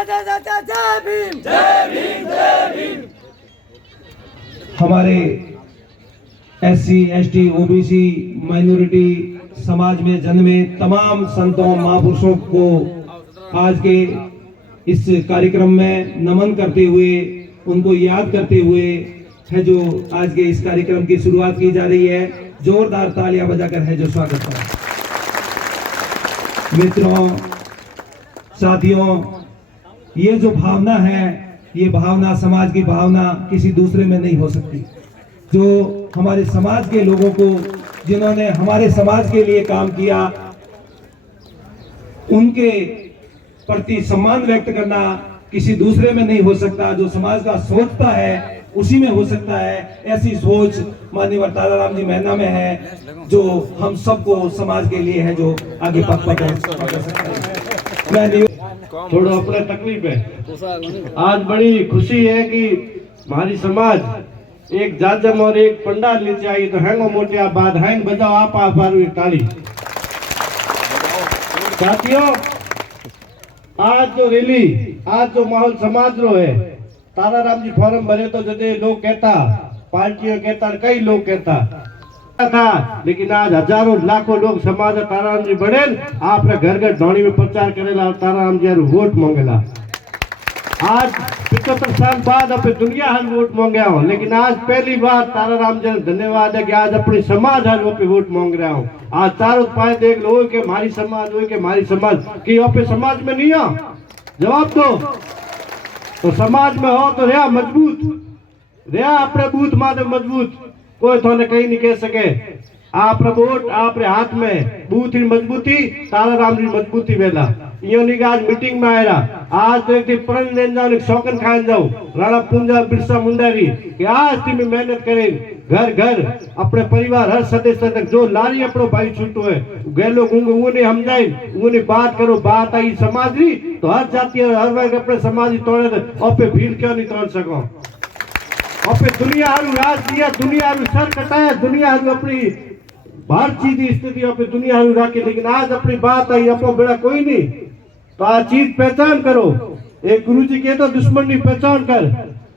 जय भीम जय भीम जय भीम। हमारे SC ST OBC माइनॉरिटी समाज में जन्मे तमाम संतों महापुरुषों को आज के इस कार्यक्रम में नमन करते हुए, उनको याद करते हुए है जो आज के इस कार्यक्रम की शुरुआत की जा रही है। जोरदार तालियां बजाकर है जो स्वागत है। मित्रों, साथियों, ये जो भावना है, ये भावना समाज की भावना किसी दूसरे में नहीं हो सकती। जो हमारे समाज के लोगों को, जिन्होंने हमारे समाज के लिए काम किया, उनके प्रति सम्मान व्यक्त करना किसी दूसरे में नहीं हो सकता। जो समाज का सोचता है उसी में हो सकता है। ऐसी सोच माननीय ताराराम जी महना में है, जो हम सबको समाज के लिए है जो आगे पक सकता है। मैं थोड़ा अपने तकलीफ है। आज बड़ी खुशी है कि हमारी समाज एक जाजम और एक पंडाल नीचे आई तो हैंगो मोटिया बाद हैंग बजाओ आप ताली। साथियों, आज जो रैली, आज जो माहौल समाज रो है, ताराराम जी फॉर्म भरे तो जदे लोग कहता, पार्टियों कहता, कई लोग कहता था, लेकिन आज हजारों लाखों लोग समाज ताराराम जी बड़े आपने घर घर धोनी में प्रचार करेला, ताराराम जी वोट मांगेला। आज 75 साल बाद अपनी दुनिया हर वोट मांगे हो, लेकिन आज पहली बार ताराराम जी धन्यवाद है कि आज अपनी समाज हर वो पे वोट मांग रहा हूँ। आज चारों पाए देख लो कि हमारी समाज हो, कि हमारी समाज की अपने समाज में नहीं हो, जवाब दो। तो समाज में हो तो रहा मजबूत, रहा अपने बूथ माते मजबूत, कोई थोड़े कहीं नहीं कह सके। आप वोट आपरे हाथ में, बूथ की मजबूती, ताराराम जी मजबूती वेला। यो नहीं आज मीटिंग में आया, आज तो एक दिन प्रण लेन जाओ, एक शौकन खान जाओ, राणा पूंजा बिरसा मुंडारी कि आज तुम्हें मेहनत करें, घर घर अपने परिवार हर सदस्य तक जो लारी अपनो भाई छूटो है गैलो गुंगो वो नहीं हम जाए, वो नहीं बात करो, बात आई समाज री तो हर जाति हर वर्ग अपने समाज तोड़े और भीड़ क्यों नहीं तोड़ सको। और दुनिया हारू राज दिया, दुनिया हारू सर कटाया, दुनिया हारू अपनी हर चीज की स्थिति अपनी दुनिया हारू रखी, लेकिन आज अपनी बात आई, अपना बेड़ा कोई नहीं। तो आज चीज पहचान करो। एक गुरु जी कहते दुश्मन की पहचान कर,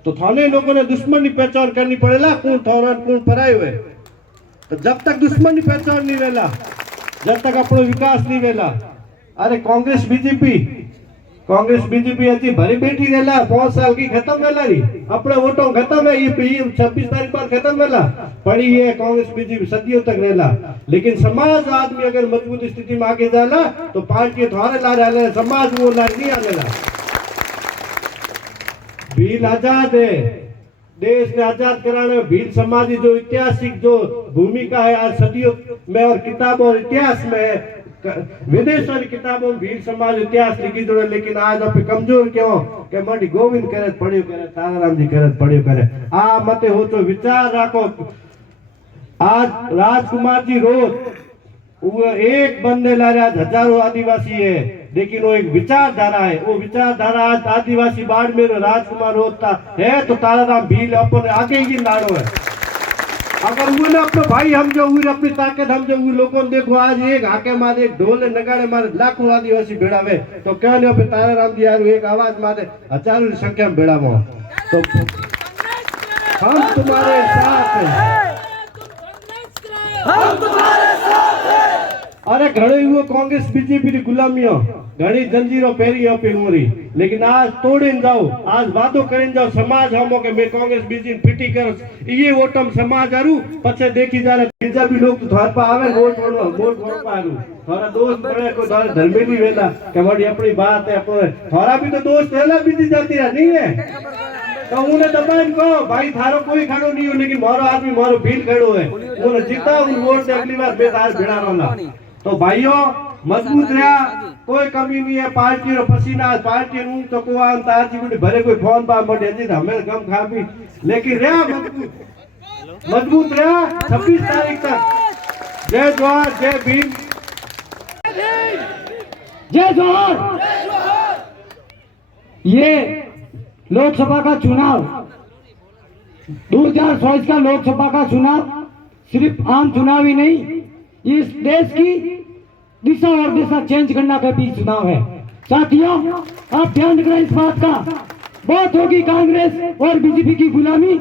तो थाने लोगों ने दुश्मन की पहचान करनी पड़ेगा, कौन थोड़ा कौन पराए हुए। तो जब तक दुश्मन की पहचान नहीं वेला, जब तक अपना विकास नहीं वेला। अरे कांग्रेस बीजेपी अच्छी भरी बैठी रहला, 5 साल की खत्म वेला रही, अपने वोटों खत्म है, ये 26 तारीख पर खत्म वेला पड़ी है कांग्रेस बीजेपी सदियों तक रहला। लेकिन समाज आदमी अगर मजबूत स्थिति में आगे जाला तो पार्टी थोड़े ला रहा, समाज वो ला नहीं आनेला। भील आजाद है, देश ने आजाद कराने में भील समाज की जो ऐतिहासिक जो भूमिका है आज सदियों में और किताबों और इतिहास में, विदेशों की किताबों में भील समाज इतिहास लिखी जोड़े। लेकिन आज आप कमजोर क्यों के मटी गोविंद करे पढ़ियो करे, ताराराम जी करे पढ़ियो करे। आ मते हो तो विचार रखो। आज राजकुमार जी रोज वो एक बंदे ला रहा, हजारों आदिवासी है, लेकिन वो एक विचारधारा है। वो विचारधारा आज आदिवासी बाड़मेर राजकुमार होता है तो ताराराम भील अपन आगे ही लाड़ो है। अगर उन्होंने अपने भाई हम जो अपनी ताकत हम जो लोगों देखो आज एक हाके मारे, एक ढोल नगाड़े मारे, लाखों आदिवासी भेड़ावे, तो क्या नहीं अपने ताराराम जी यार एक आवाज मारे हजारों की संख्या में भेड़ावो। तो हम तुम्हारे साथ हैं, हम तुम्हारे साथ हैं। अरे घड़ी हुआ कांग्रेस बीजेपी की गुलामियों, घड़ी जंजीरों पेरियों पे मोरी, लेकिन आज तोड़े जाओ, आज वादो करें जाओ समाज हमो के मैं कांग्रेस बीजेपी फिटी कर ये वोटम समाज आरू पछे देखी जा रहा बीजा भी लोग तो थोड़ा पा आवे वोट पारू थोड़ा दोस्त बड़े को थोड़ा धर्मेली वेला के बड़ी अपनी बात है, अपने थोड़ा भी तो दोस्त वेला बीजी जाती है नहीं है। तो उन्हें दबान को भाई थारो कोई खड़ो नहीं हो, लेकिन मारो आदमी मारो भीड़ खड़ो है, उन्हें जीता उन वोट से अगली बार बेदार भिड़ा वाला। तो भाइयों मजबूत रहा, कोई कमी नहीं है। पार्टी रो पसीना पार्टी रू तो को अंतर जी गुडी भरे कोई फोन पा मटे जी हमें गम खा भी, लेकिन रहा मजबूत रहा। 26 तारीख तक जय जोहार, जय भीम, जय जोहार। ये लोकसभा का चुनाव 2024 का लोकसभा का चुनाव सिर्फ आम चुनाव ही नहीं, इस देश की दिशा और दिशा चेंज करना का भी चुनाव है। साथियों, आप ध्यान रखना इस बात का, बहुत होगी कांग्रेस और बीजेपी की गुलामी।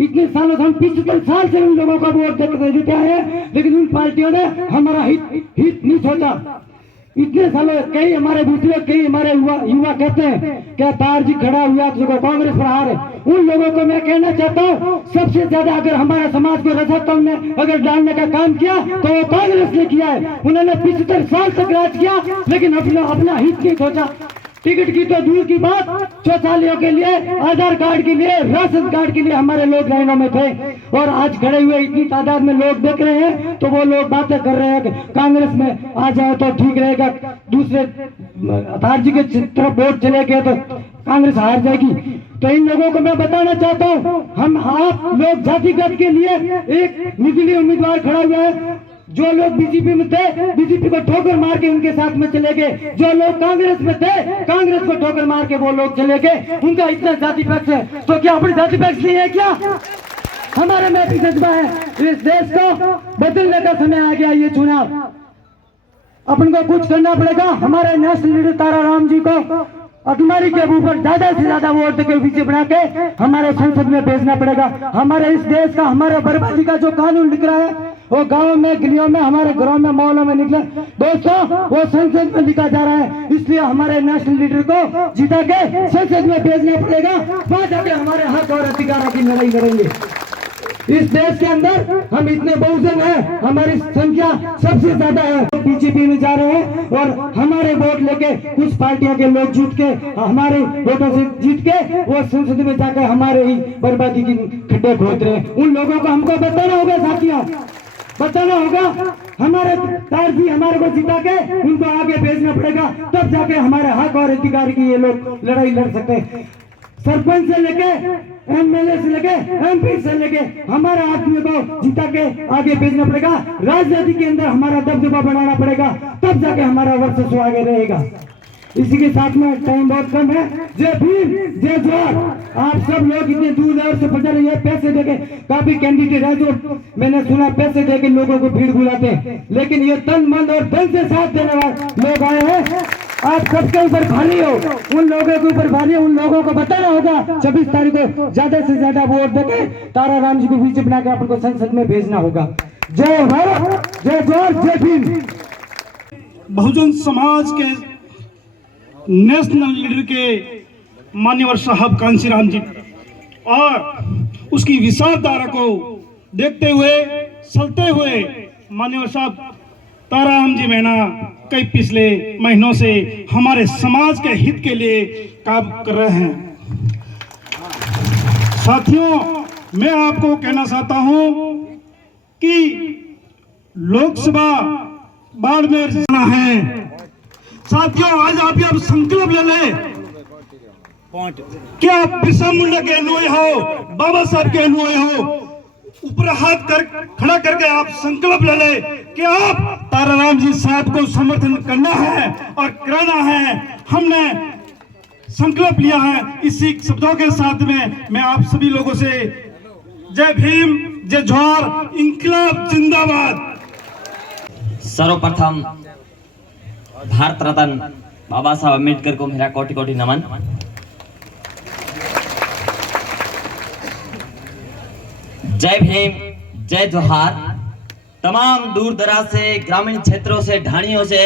इतने सालों से हम 75 साल से उन लोगों का वोट देते आए हैं, लेकिन उन पार्टियों ने हमारा हित नहीं सोचा। इतने सालों कई हमारे दूसरे कई हमारे युवा कहते हैं क्या तार जी खड़ा हुआ तो कांग्रेस पर हार है। उन लोगों को मैं कहना चाहता हूँ, सबसे ज्यादा अगर हमारा समाज को रजतम में अगर डालने का काम किया तो वो कांग्रेस ने किया है। उन्होंने 75 साल तक राज किया, लेकिन अपना हित नहीं सोचा। टिकट की तो दूर की बात, शौचालयों के लिए, आधार कार्ड के लिए, राशन कार्ड के लिए हमारे लोग लाइनों में थे, और आज खड़े हुए इतनी तादाद में लोग देख रहे हैं तो वो लोग बातें कर रहे हैं कि कांग्रेस में आ जाए तो ठीक रहेगा, दूसरे अतार जी के तरफ वोट चले गए तो कांग्रेस हार जाएगी। तो इन लोगों को मैं बताना चाहता हूँ, हम आप लोग जातिगत के लिए एक निर्दलीय उम्मीदवार खड़ा हुआ है। जो लोग बीजेपी में थे, बीजेपी को ठोकर मार के उनके साथ में चले गए। जो लोग कांग्रेस में थे, कांग्रेस को ठोकर मार के वो लोग चले गए। उनका इतना जाति पक्ष है, तो क्या अपनी जाति पक्ष नहीं है क्या? हमारे में भी जज्बा है। इस देश को बदलने का समय आ गया। ये चुनाव अपन को कुछ करना पड़ेगा। हमारे नेशनल लीडर तारा राम जी को अटमारी के ऊपर ज्यादा से ज्यादा वोट देकर विजय बना के हमारे संसद में भेजना पड़ेगा। हमारे इस देश का, हमारे बर्बादी का जो कानून लिख रहा है वो गांव में, गलियों में, हमारे घरों में, मोहल्लों में निकले दोस्तों, वो संसद में लिखा जा रहा है। इसलिए हमारे नेशनल लीडर को जिता के संसद में भेजना पड़ेगा। वहां जाके हमारे हक और अधिकारों की लड़ाई लड़ेंगे। इस देश के अंदर हम इतने बहुजन हैं, हमारी संख्या सबसे ज्यादा है। बीजेपी में जा रहे हैं और हमारे वोट लेके कुछ पार्टियों के लोग जीत के, हमारे वोटों से जीत के वो संसद में जाकर हमारे ही बर्बादी की खड्डे खोद रहे हैं। उन लोगों को हमको बताना होगा साथियों, बताना होगा। हमारे तार जी हमारे को जिता के उनको आगे भेजना पड़ेगा, तब जाके हमारे हक और अधिकार की ये लोग लड़ाई लड़ सकते हैं। सरपंच से लेके एमएलए से लेके एमपी से लेके हमारे आदमी को जिता के आगे भेजना पड़ेगा। राजनीति के अंदर हमारा दबदबा बनाना पड़ेगा, तब जाके हमारा वर्चस्व आगे रहेगा। इसी के साथ में टाइम बहुत कम है। जय भीम, जय जोहार। आप सब लोग इतने दूर दूर से पहुंच रहे हैं, पैसे देके काफी कैंडिडेट है जो मैंने सुना पैसे देके लोगों को भीड़ बुलाते हैं, लेकिन ये तन मन और धन से साथ देने वाले लोग आए हैं। आप सबके ऊपर भारी हो, उन लोगों के ऊपर भारी है। उन लोगों को बताना होगा 26 तारीख को ज्यादा से ज्यादा वोट देके तारा राम जी को विजय बना के अपन को संसद में भेजना होगा। जय भारत, जय जोहार, जय भीम। बहुजन समाज के नेशनल लीडर के मान्यवर साहब कांशीराम जी और उसकी विचारधारा को देखते हुए, चलते हुए मान्यवर साहब ताराराम जी मैना कई पिछले महीनों से हमारे समाज के हित के लिए काम कर रहे हैं। साथियों, मैं आपको कहना चाहता हूं कि लोकसभा बाड़मेर जाना है। साथियों, आज आप संकल्प ले लें कि आप बिरसा मुंडा के अनुयायी हो, बाबा साहब के अनुयायी हो, ऊपर हाथ खड़ा करके आप संकल्प ले लें कि आप ताराराम जी साहब को समर्थन करना है और कराना है। हमने संकल्प लिया है। इसी शब्दों के साथ में मैं आप सभी लोगों से जय भीम, जय जोहार, इंकलाब जिंदाबाद। सर्वप्रथम भारत रत्न बाबा साहब अम्बेडकर को मेरा कोटि कोटि नमन। जय भीम, जय जोहार। तमाम दूर दराज से, ग्रामीण क्षेत्रों से, ढाणियों से,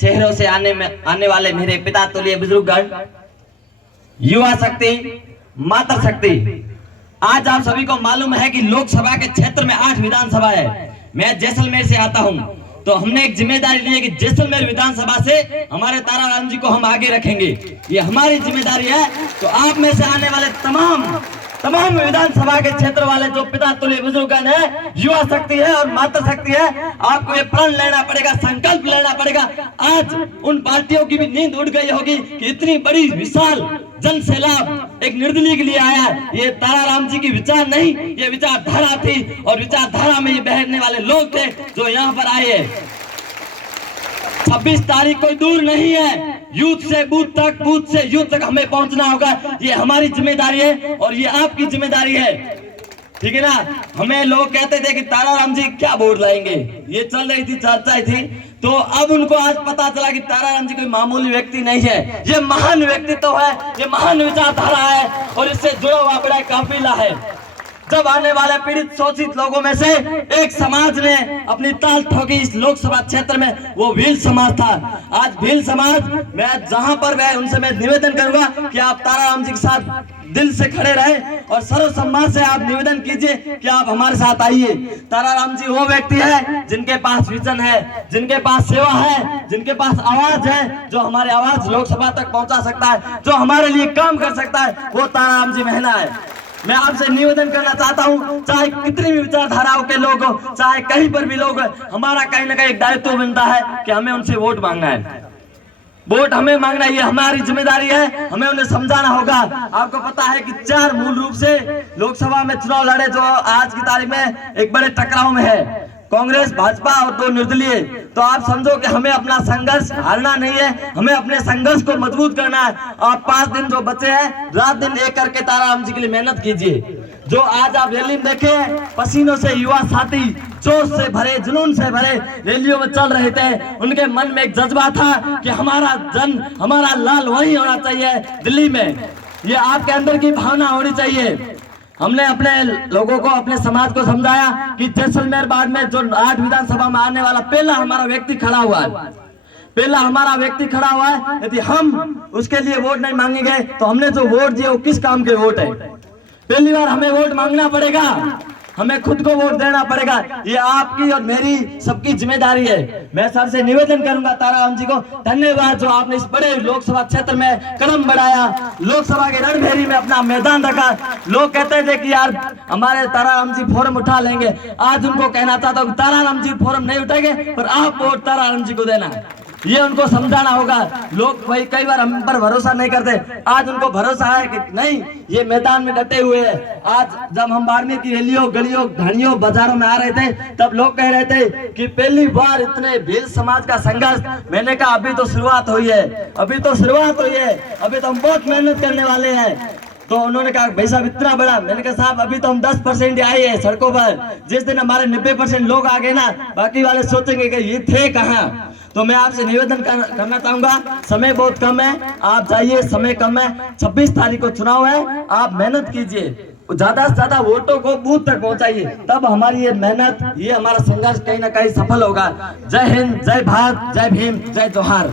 शहरों से आने वाले मेरे पिता तुल्य बुजुर्गगण, युवा शक्ति, मातृ शक्ति, आज आप सभी को मालूम है कि लोकसभा के क्षेत्र में 8 विधानसभा है। मैं जैसलमेर से आता हूं, तो हमने एक जिम्मेदारी ली है कि जैसलमेर विधानसभा से हमारे ताराराम जी को हम आगे रखेंगे। ये हमारी जिम्मेदारी है। तो आप में से आने वाले तमाम विधानसभा के क्षेत्र वाले जो पिता तुल्य बुजुर्गगण है, युवा शक्ति है और मातृ शक्ति है, आपको ये प्रण लेना पड़ेगा, संकल्प लेना पड़ेगा। आज उन पार्टियों की भी नींद उड़ गई होगी कि इतनी बड़ी विशाल जन सैलाब एक निर्दलीय के लिए आया। ये ताराराम जी की विचार नहीं, ये विचारधारा थी, और विचारधारा में ये बहने वाले लोग थे जो यहाँ पर आए हैं। 26 तारीख कोई दूर नहीं है। यूथ से बूथ तक, बूथ से यूथ तक हमें पहुंचना होगा। ये हमारी जिम्मेदारी है और ये आपकी जिम्मेदारी है, ठीक है ना। हमें लोग कहते थे कि ताराराम जी क्या वोट लाएंगे, ये चल रही थी, चर्चा थी। तो अब उनको आज पता चला कि ताराराम जी कोई मामूली व्यक्ति नहीं है, ये महान व्यक्तित्व है, ये महान विचारधारा है और इससे जुड़ा हुआ बड़ा काफिला है। जब आने वाले पीड़ित शोषित लोगों में से एक समाज ने अपनी ताल ठोकी इस लोकसभा क्षेत्र में, वो भील समाज था। आज भील समाज, मैं जहां पर मैं उनसे मैं निवेदन करूंगा कि आप ताराराम जी के साथ दिल से खड़े रहे और सर्व सम्मान से आप निवेदन कीजिए कि आप हमारे साथ आइए। ताराराम जी वो व्यक्ति है जिनके पास विजन है, जिनके पास सेवा है, जिनके पास आवाज है, जो हमारी आवाज लोकसभा तक पहुंचा सकता है, जो हमारे लिए काम कर सकता है, वो ताराराम जी महिला है। मैं आपसे निवेदन करना चाहता हूं, चाहे कितनी भी विचारधाराओं के लोग हो, चाहे कहीं पर भी लोग, हमारा कहीं ना कहीं एक दायित्व बनता है कि हमें उनसे वोट मांगना है। वोट हमें मांगना, ये हमारी जिम्मेदारी है, हमें उन्हें समझाना होगा। आपको पता है कि 4 मूल रूप से लोकसभा में चुनाव लड़े जो आज की तारीख में एक बड़े टकराव में है, कांग्रेस, भाजपा और 2 निर्दलीय। तो आप समझो कि हमें अपना संघर्ष हारना नहीं है, हमें अपने संघर्ष को मजबूत करना है। और 5 दिन जो बचे हैं, रात दिन एक करके ताराराम जी के लिए मेहनत कीजिए। जो आज आप रैली में देखे, पसीनों से युवा साथी जोश से भरे, जुनून से भरे रैलियों में चल रहे थे, उनके मन में एक जज्बा था कि हमारा लाल वहीं होना चाहिए दिल्ली में। ये आपके अंदर की भावना होनी चाहिए। हमने अपने लोगों को, अपने समाज को समझाया कि जैसलमेर बाद में जो 8 विधानसभा में आने वाला पहला हमारा व्यक्ति खड़ा हुआ है, पहला हमारा व्यक्ति खड़ा हुआ है। यदि हम उसके लिए वोट नहीं मांगेंगे तो हमने जो वोट दिए वो किस काम के वोट है? पहली बार हमें वोट मांगना पड़ेगा, हमें खुद को वोट देना पड़ेगा। ये आपकी और मेरी सबकी जिम्मेदारी है। मैं सर से निवेदन करूंगा ताराराम जी को, धन्यवाद जो आपने इस बड़े लोकसभा क्षेत्र में कदम बढ़ाया, लोकसभा के रणभेरी में अपना मैदान रखा। लोग कहते थे कि यार हमारे ताराराम जी फोरम उठा लेंगे, आज उनको कहना चाहता हूँ ताराराम जी फोरम नहीं उठाएंगे, पर आप वोट ताराराम जी को देना, ये उनको समझाना होगा। लोग भाई कई बार हम पर भरोसा नहीं करते, आज उनको भरोसा है कि नहीं, ये मैदान में डटे हुए हैं। आज जब हम बाड़मेर की रैलियों, गलियों, ढाणियों, बाजारों में आ रहे थे, तब लोग कह रहे थे कि पहली बार इतने भील समाज का संघर्ष। मैंने कहा अभी तो शुरुआत हुई है, अभी तो शुरुआत हुई है, अभी तो हम बहुत मेहनत करने वाले हैं। तो उन्होंने कहा भाई साहब इतना बड़ा, मैंने कहा साहब अभी तो हम 10% आए हैं सड़कों पर, जिस दिन हमारे 90% लोग आ गए ना, बाकी वाले सोचेंगे कि ये थे कहाँ। तो मैं आपसे निवेदन करना चाहूंगा, समय बहुत कम है, आप जाइए, समय कम है, 26 तारीख को चुनाव है, आप मेहनत कीजिए, ज्यादा से ज्यादा वोटों को बूथ तक पहुंचाइए, तब हमारी ये मेहनत, ये हमारा संघर्ष कहीं ना कहीं सफल होगा। जय हिंद, जय भारत, जय भीम, जय जोहार।